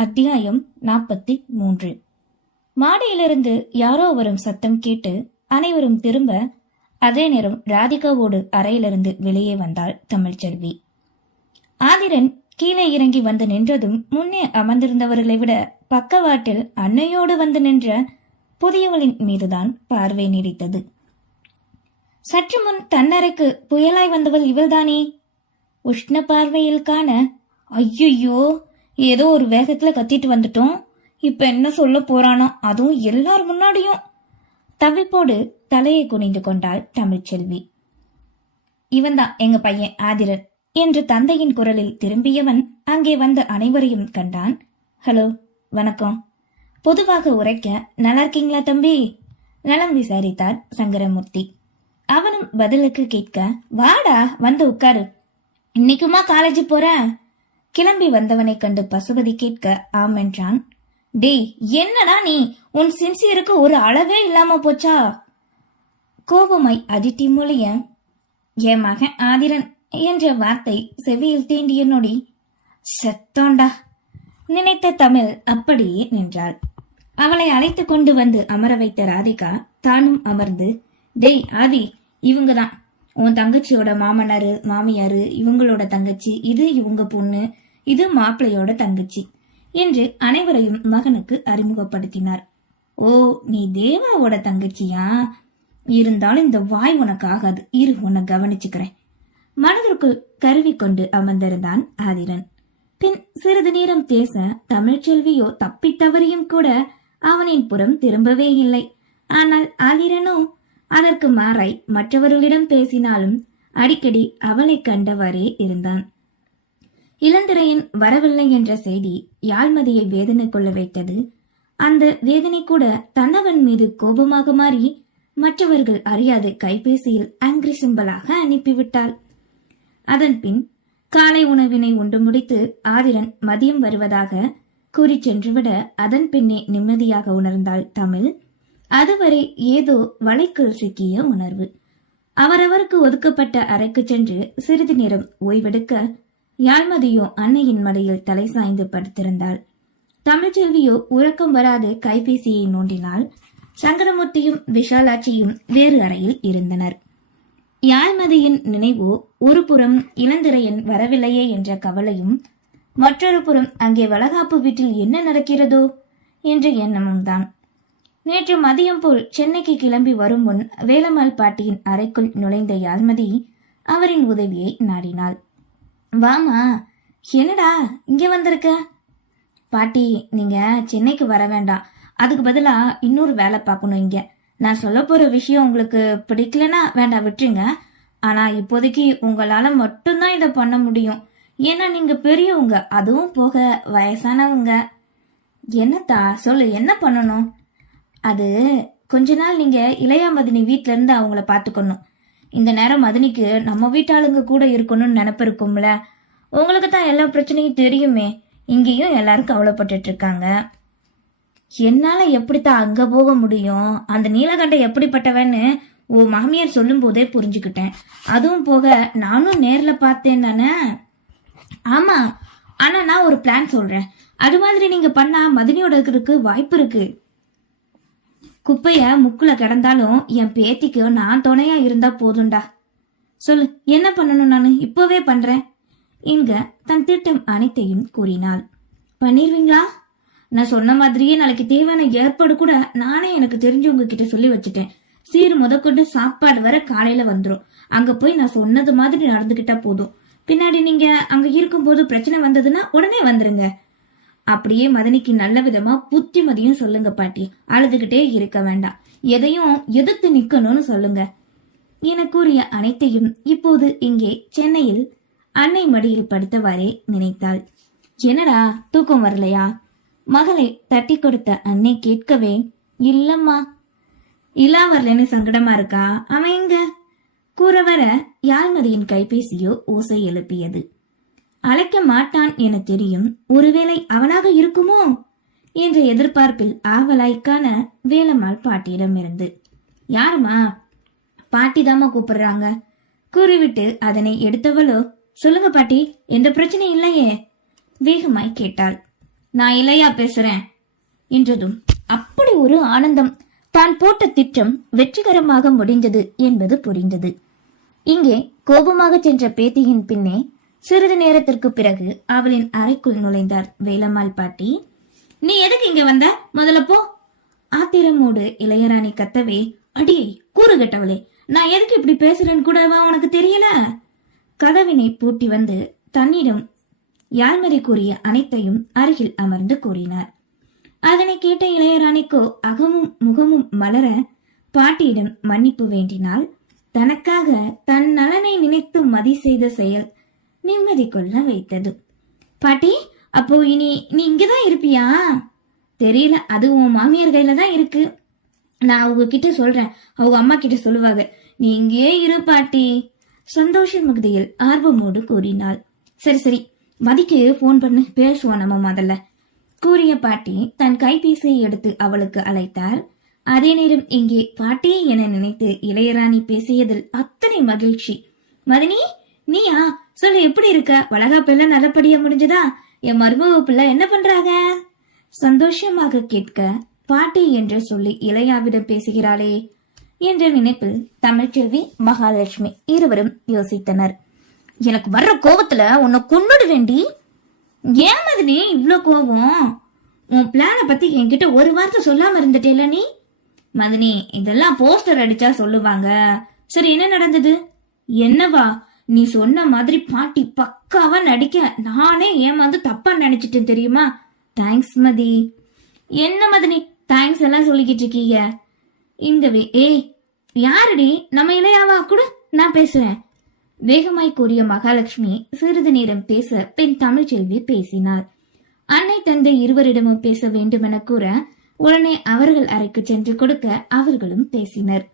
அத்தியாயம் 43. மாடியிலிருந்து யாரோ வரும் சத்தம் கேட்டு அனைவரும் திரும்ப, அதே நேரம் ராதிகாவோடு அறையிலிருந்து வெளியே வந்தாள் தமிழ்ச்செல்வி. ஆதிரன் கீழே இறங்கி வந்து நின்றதும் முன்னே அமர்ந்திருந்தவர்களை விட பக்கவாட்டில் அன்னையோடு வந்து நின்ற புதியவளின் மீதுதான் பார்வை நீடித்தது. சற்று முன் தன்னறைக்கு புயலாய் வந்தவள் இவள்தானே? உஷ்ண பார்வையில் காண, ஐயோ ஏதோ ஒரு வேகத்துல கத்திட்டு வந்துட்டோம், இப்ப என்ன சொல்ல போறானோ, அதுவும் எல்லார் முன்னாடியும். தவிப்போடு தலையை குனிந்து கொண்டாள் தமிழ்ச்செல்வி. இவன்தான் எங்க பையன் ஆதிரன் என்று தந்தையின் குரலில் திரும்பியவன் அங்கே வந்த அனைவரையும் கண்டான். ஹலோ, வணக்கம். பொதுவாக உரைக்க, நல்லா இருக்கீங்களா தம்பி? நலம் விசாரித்தார் சங்கரமூர்த்தி. அவனும் பதிலுக்கு கேட்க, வாடா வந்து உட்காரு, இன்னைக்குமா காலேஜ் போற? கிளம்பி வந்தவனை கண்டு பசுபதி கேட்க ஆம் என்றான். டேய், என்னடா நீ, உன் சின்சியருக்கு ஒரு அளவே இல்லாம போச்சா? கோபமாய் அதிட்டி மொழிய, என் மகன் ஆதிரன் என்ற வார்த்தை செவியில் தீண்டிய நொடி, செத்தோண்டா நினைத்த தமிழ் அப்படியே நின்றாள். அவளை அழைத்து கொண்டு வந்து அமர வைத்த ராதிகா தானும் அமர்ந்து, டேய் ஆதி, இவங்கதான் உன் தங்கச்சியோட மாமனாரு மாமியாரு, இவங்களோட தங்கச்சி, இது இவங்க பொண்ணு, இது மாப்பிள்ளையோட தங்கச்சி என்று அனைவரையும் மகனுக்கு அறிமுகப்படுத்தினார். ஓ, நீ தேவாவோட தங்கச்சியா? இருந்தாலும் இந்த வாய் உனக்கு ஆகாது, இரு உன்னை கவனிச்சுக்கிறேன். மனதிற்குள் கருவி கொண்டு அமர்ந்திருந்தான் ஆதிரன். பின் சிறிது நேரம் பேச தமிழ்ச்செல்வியோ தப்பித்தவரையும் கூட அவனின் புறம் திரும்பவே இல்லை. ஆனால் ஆதிரனோ அதற்கு மாறாய் மற்றவர்களிடம் பேசினாலும் அடிக்கடி அவளை கண்டவாறே இருந்தான். இளந்திரையன் வரவில்லை என்ற செய்தி யாழ்மதியை வேதனை கொள்ள வைத்தது. அந்த வேதனை கூட தன்னவன் மீது கோபமாக மாறி மற்றவர்கள் அறியாது கைபேசியில் ஆங்கிரி சிம்பலாக அனுப்பிவிட்டாள். அதன் பின் காலை உணவினை உண்டு முடித்து ஆதிரன் மதியம் வருவதாக கூறி சென்றுவிட அதன் பின்னே நிம்மதியாக உணர்ந்தாள் தமிழ். அதுவரை ஏதோ வலைக்குள் சிக்கிய உணர்வு. அவரவருக்கு ஒதுக்கப்பட்ட அறைக்கு சென்று சிறிது நேரம் ஓய்வெடுக்க யாழ்மதியோ அன்னையின் மடியில் தலை சாய்ந்து படுத்திருந்தாள். தமிழ்ச்செல்வியோ உறக்கம் வராது கைபேசியை நோண்டினாள். சங்கரமூர்த்தியும் விஷாலாட்சியும் வேறு அறையில் இருந்தனர். யாழ்மதியின் நினைவோ ஒரு புறம் இளந்திரையன் வரவில்லையே என்ற கவலையும், மற்றொரு புறம் அங்கே வளகாப்பு வீட்டில் என்ன நடக்கிறதோ என்ற எண்ணமும் தான். நேற்று மதியம் போல் சென்னைக்கு கிளம்பி வரும் முன் வேலம்மாள் பாட்டியின் அறைக்குள் நுழைந்த யாழ்மதி அவரின் உதவியை நாடினாள். வாமா, என்னடா இங்க வந்திருக்க? பாட்டி, நீங்க சென்னைக்கு வர வேண்டாம், அதுக்கு பதிலா இன்னொரு வேலை பார்க்கணும் இங்க. நான் சொல்ல போற விஷயம் உங்களுக்கு பிடிக்கலன்னா வேண்டாம், விட்டுருங்க. ஆனா இப்போதைக்கு உங்களால மட்டும்தான் இதை பண்ண முடியும். ஏன்னா நீங்க பெரியவங்க, அதுவும் போக வயசானவங்க. என்னத்தா சொல்லு, என்ன பண்ணணும்? அது கொஞ்ச நாள் நீங்க இளையா மதினி வீட்ல இருந்து அவங்கள பாத்துக்கணும். இந்த நேரம் மதினிக்கு நம்ம வீட்டாளுங்க கூட இருக்கணும்னு நினைப்பு இருக்கும்ல. உங்களுக்கு தான் எல்லா பிரச்சனையும் தெரியுமே, இங்கேயும் எல்லாரும் கவலைப்பட்டு இருக்காங்க. என்னால எப்படித்தான் அங்க போக முடியும்? அந்த நீலகண்ட எப்படிப்பட்டவன்னு ஓ மாமியார் சொல்லும் போதே புரிஞ்சுக்கிட்டேன். அதுவும் போக நானும் நேர்ல பார்த்தேன் தானே. ஆமா, ஆனா நான் ஒரு பிளான் சொல்றேன். அது மாதிரி நீங்க பண்ணா மதினியோட இருக்கிறதுக்கு வாய்ப்பு இருக்கு. குப்பைய முக்குல கிடந்தாலும் என் பேத்திக்கு நான் துணையா இருந்தா போதும்டா. சொல்லு, என்ன பண்ணணும்? நான் இப்பவே பண்றேன். இங்க தன் திட்டம் அனைத்தையும் கூறினாள். பண்ணிருவீங்களா? நான் சொன்ன மாதிரியே நாளைக்கு தேவையான ஏற்பாடு கூட நானே எனக்கு தெரிஞ்சவங்க கிட்ட சொல்லி வச்சுட்டேன். சீர் முதற்கொண்டு சாப்பாடு வர காலையில வந்துடும். அங்க போய் நான் சொன்னது மாதிரி நடந்துகிட்டா போதும். பின்னாடி நீங்க அங்க இருக்கும்போது பிரச்சனை வந்ததுன்னா உடனே வந்துருங்க. அப்படியே மதனிக்கு நல்ல விதமா புத்திமதியும் சொல்லுங்க பாட்டி. அழுதுகிட்டே இருக்க வேண்டாம், எதையும் எதிர்த்து நிக்கணும்னு சொல்லுங்க என கூறிய அனைத்தையும் இப்போது இங்கே சென்னையில் அன்னை மடியில் படுத்தவாறே நினைத்தாள். என்னடா தூக்கம் வரலையா? மகளை தட்டி கொடுத்த அன்னை கேட்கவே, இல்லம்மா. இலா வரலன்னு சங்கடமா இருக்கா? அவன் எங்க? கூற வர யாழ்மதியின் கைபேசியோ ஓசை எழுப்பியது. அழைக்க மாட்டான் என தெரியும். ஒருவேளை அவனாக இருக்குமோ என்ற எதிர்பார்ப்பில் ஆவலாய்க்கான வேலம்மாள் பாட்டியிடமிருந்து, யாருமா? பாட்டிதாமா கூப்பிடுறாங்க கூறிவிட்டு அதனை எடுத்தவளோ, சொல்லுங்க பாட்டி, எந்த பிரச்சனை இல்லையே வேகமாய் கேட்டாள். நான் இளையா பேசுறேன் என்றதும் அப்படி ஒரு ஆனந்தம். தான் போட்ட திட்டம் வெற்றிகரமாக முடிந்தது என்பது புரிந்தது. இங்கே கோபமாக சென்ற பேத்தியின் பின்னே சிறிது நேரத்திற்கு பிறகு அவளின் அறைக்குள் நுழைந்தார் வேலம்மாள் பாட்டி. நீ எதுக்கு இங்க வந்த? முதல்ல போ. ஆத்திரமோடு இளையராணி கத்தவே, அடியை கூறுகட்டவளே, நான் எதுக்கு இப்படி பேசுறேன்னு கூடவா உனக்கு தெரியல? கதவினை பூட்டி வந்து தன்னிடம் யாழ்மதி கூறிய அனைத்தையும் அருகில் அமர்ந்து கூறினார். அதனை கேட்ட இளையராணிக்கோ அகமும் முகமும் மலர பாட்டியிடம் மன்னிப்பு வேண்டினாள். தனக்காக தன் நலனை நினைத்து மதி செய்த செயல் நிம்மதி கொள்ள வைத்தது. பாட்டி, அப்போ இனி நீ இங்கதான் இருப்பியா? தெரியல, அது உன் மாமியார் கையில தான் இருக்கு. நான் அவங்க கிட்ட சொல்றேன், அவங்க அம்மா கிட்ட சொல்லுவாங்க. நீ இங்கே இரு பாட்டி. சந்தோஷ மகுதியில் ஆர்வமோடு கூறினாள். சரி சரி, மதிக்கு போன் பண்ணு, பேசுவோம் நம்ம முதல்ல கூறிய பாட்டி தன் கைபேசியை எடுத்து அவளுக்கு அழைத்தார். அதே நேரம் இங்கே பாட்டி என நினைத்து இளையராணி பேசியதில் அத்தனை மகிழ்ச்சி. மதினி, நீயா? சொல்லு, எப்படி இருக்க? வளகாப்பெல்லாம் நல்லபடியா முடிஞ்சதா? என் மருமக பிள்ளை என்ன பண்றாங்க? சந்தோஷமாக கேட்க பாட்டி என்று சொல்லி இளையாவிடம் பேசுகிறாளே என்ற நினைப்பில் தமிழ்ச்செல்வி மகாலட்சுமி இருவரும் யோசித்தனர். எனக்கு வர்ற கோபத்துல உன்னை கொன்னுட வேண்டி. ஏன் மதினி இவ்ளோ கோபம்? உன் பிளான பத்தி என்கிட்ட ஒரு வார்த்தை சொல்லாம இருந்துட்டேல நீ. மதினி, இதெல்லாம் போஸ்டர் அடிச்சா சொல்லுவாங்க. சரி, என்ன நடந்தது? என்னவா? நீ சொன்ன மாதிரி பாட்டி பக்காவா நடிக்க நானே ஏமாந்து தப்பா நினைச்சிட்டேன் தெரியுமா? தேங்க்ஸ் மதி. என்ன மதினி தேங்க்ஸ் எல்லாம் சொல்லிக்கிட்டு இருக்கீங்க? இங்கவே ஏய் யாருடி? நம்ம இளையாவா? கூட நான் பேசுறேன் வேகமாய் கூறிய மகாலட்சுமி சிறிது நேரம் பேச பெண் தமிழ்ச்செல்வி பேசினார். அன்னை தந்தை இருவரிடமும் பேச வேண்டுமென கூற உடனே அவர்கள் அறைக்கு சென்று கொடுக்க அவர்களும் பேசினர்.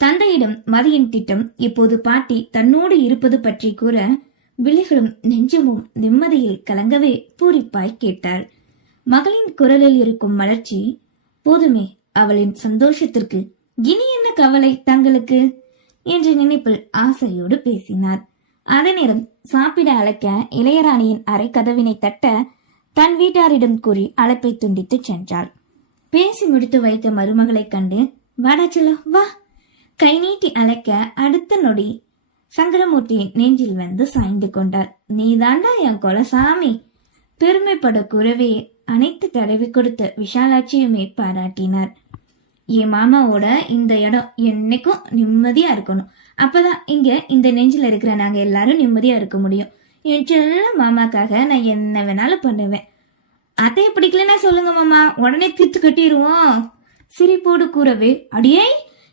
தந்தையிடம் மதியின் திட்டம் இப்போது பாட்டி தன்னோடு இருப்பது பற்றி கூற விழிகளும் நெஞ்சமும் நிம்மதியில் கலங்கவே பூரிப்பாய் கேட்டாள். மகளின் குரலில் இருக்கும் மலர்ச்சி போதுமே, அவளின் சந்தோஷத்திற்கு இனி என்ன கவலை தங்களுக்கு என்ற நினைப்பில் ஆசையோடு பேசினார். அதே நேரம் சாப்பிட அழைக்க இளையராணியின் அறை கதவினை தட்ட தன் வீட்டாரிடம் கூறி அழைப்பை துண்டித்து சென்றாள். பேசி முடித்து வைத்த மருமகளை கண்டு வாடாச்சலோ வா கை நீட்டி அழைக்க அடுத்த நொடி சங்கரமூர்த்தியின் நெஞ்சில் வந்து சாய்ந்து கொண்டார். நீதாண்டா என் கொலசாமி. பெருமைப்பட கூறவே அனைத்து தடவி கொடுத்த விஷாலாட்சியுமே பாராட்டினார். என் மாமாவோட இந்த இடம் என்னைக்கும் நிம்மதியா இருக்கணும். அப்பதான் இங்க இந்த நெஞ்சில இருக்கிற நாங்க எல்லாரும் நிம்மதியா இருக்க முடியும். என் செல்ல மாமாக்காக நான் என்ன வேணாலும் பண்ணுவேன். அத்தைய பிடிக்கலன்னா சொல்லுங்க மாமா, உடனே திட்டு கட்டிடுவோம். சிரிப்போடு கூறவே, அடியே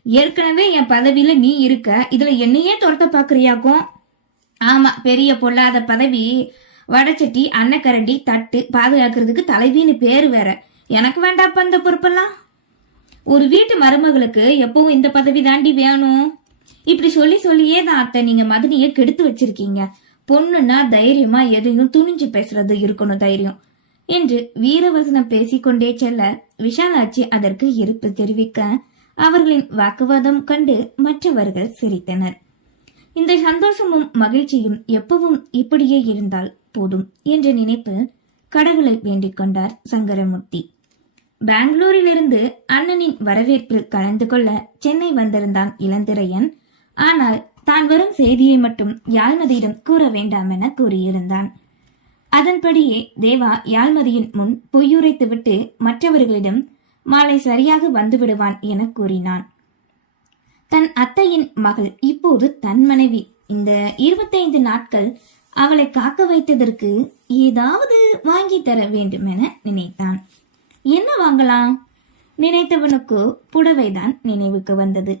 ஏற்கனவே என் பதவியில நீ இருக்க, இதுல என்னையே துரத்த பாக்குறியாக்கும். ஆமா, பெரிய பொல்லாத பதவி. வடச்சட்டி, அன்னக்கரண்டி, தட்டு பாதுகாக்கிறதுக்கு தலைவின்னு பேரு வேற. எனக்கு வேண்டாப்ப அந்த பொறுப்பெல்லாம். ஒரு வீட்டு மருமகளுக்கு எப்பவும் இந்த பதவி தாண்டி வேணும். இப்படி சொல்லி சொல்லியே தான் அத்தை நீங்க மதனிய கெடுத்து வச்சிருக்கீங்க. பொண்ணுன்னா தைரியமா எதையும் துணிஞ்சு பேசுறது இருக்கணும் தைரியம் என்று வீரவசனம் பேசிக்கொண்டே செல்ல விஷாலாட்சி அதற்கு இருப்பு தெரிவிக்க அவர்களின் வாக்குவாதம் கண்டு மற்றவர்கள் சிரித்தனர். இந்த சந்தோஷமும் மகிழ்ச்சியும் எப்பவும் இப்படியே இருந்தால் போதும் என்ற நினைப்பு கடவுளை வேண்டிக் கொண்டார் சங்கரமூர்த்தி. பெங்களூரிலிருந்து அண்ணனின் வரவேற்பில் கலந்து கொள்ள சென்னை வந்திருந்தான் இளந்திரையன். ஆனால் தான் வரும் செய்தியை மட்டும் யாழ்மதியிடம் கூற வேண்டாம் என கூறியிருந்தான். அதன்படியே தேவா யாழ்மதியின் முன் பொய்யுரைத்துவிட்டு மற்றவர்களிடம் மாலை சரியாக வந்து விடுவான் என கூறினான். தன் அத்தையின் மகள் இப்போது தன் மனைவி. இந்த 25 நாட்கள் அவளை காக்க வைத்ததற்கு ஏதாவது வாங்கி தர வேண்டும் என நினைத்தான். என்ன வாங்கலாம்? நினைத்தவனுக்கு புடவைதான் நினைவுக்கு வந்தது.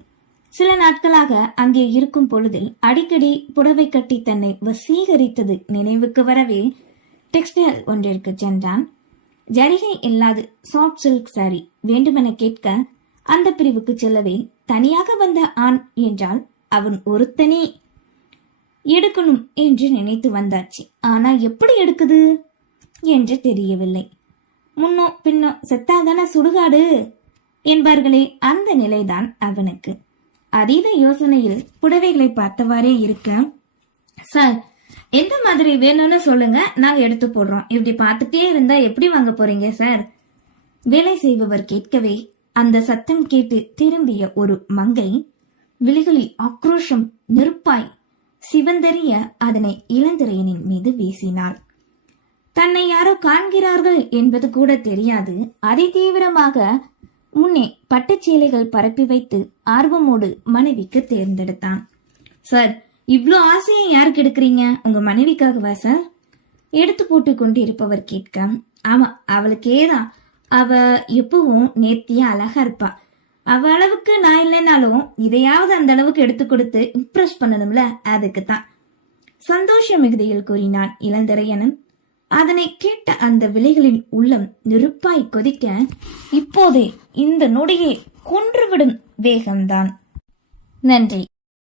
சில நாட்களாக அங்கே இருக்கும் பொழுதில் அடிக்கடி புடவை கட்டி தன்னை வசீகரித்தது நினைவுக்கு வரவே டெக்ஸ்டைல் ஒன்றிற்கு சென்றான். ஜரிகை இல்லாது சாஃப்ட் சில்க் சாரி வேண்டுமென கேட்க அந்த பிரிவுக்கு செல்லவே தனியாக வந்த ஆண் என்றால் அவன் ஒருத்தனே எடுக்கணும் என்று நினைத்து வந்தாச்சு. ஆனா எப்படி எடுக்குது என்று தெரியவில்லை. முன்னோ பின்னோ செத்தாதான சுடுகாடு என்பார்களே, அந்த நிலைதான் அவனுக்கு. அதீத யோசனையில் புடவைகளை பார்த்தவாறே இருக்க, சார் எந்த மாதிரி வேணும்னு சொல்லுங்க, நாங்க எடுத்து போடுறோம். இப்படி பார்த்துட்டே இருந்தா எப்படி வாங்க போறீங்க சார்? வேலை செய்பவர் கேட்கவே அந்த சத்தம் கேட்டு திரும்பிய ஒரு மங்கை விழிகளில் ஆக்ரோஷம் நெருப்பாய் சிவந்தெறிய அதனை இளந்திரையனின் மீது வீசினாள். தன்னை யாரோ காண்கிறார்கள் என்பது கூட தெரியாது. அதிதீவிரமாக முன்னே பட்டுச்சீலைகள் பரப்பி வைத்து ஆர்வமோடு மனைவிக்கு தேர்ந்தெடுத்தான். சார், இவ்ளோ ஆசையை யாருக்கு எடுக்கிறீங்க? உங்க மனைவிக்காகவா சார்? எடுத்து போட்டு கொண்டு இருப்பவர் கேட்க, ஆமா, அவளுக்கேதான். அவ எப்பவும் நேர்த்தியா அழகா இருப்பா. அவ அளவுக்கு நான் இல்லைனாலும் இதையாவது அந்த அளவுக்கு எடுத்து கொடுத்து இம்ப்ரெஸ் பண்ணணும்ல, அதுக்குத்தான் சந்தோஷ மிகுதியில் கூறினான் இளந்திரையனும். அதனை கேட்ட அந்த விலைகளின் உள்ளம் நெருப்பாய் கொதிக்க, இப்போதே இந்த நொடியை கொன்றுவிடும் வேகம்தான். நன்றி.